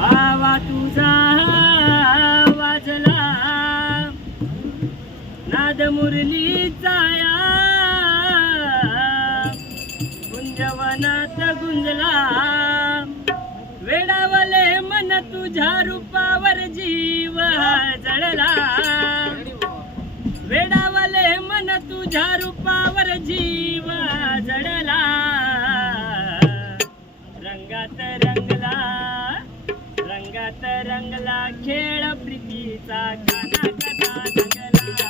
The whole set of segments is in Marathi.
बावा तुझा वाजला. नाद मुरली जाया गुंजवनात गुंजला. वेडावले मन तुझ्या रूपावर जीव जळला. वेडावले मन तुझ्या रूपावर जीव जळला. रंगात रंगला. रंगात रंगला खेळ प्रीतीचा. गाना गाना रंगला.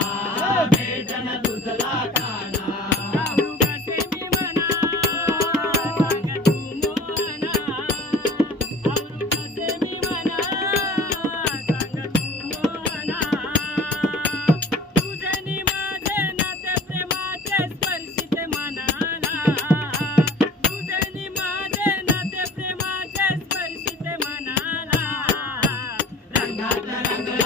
ರಂಗ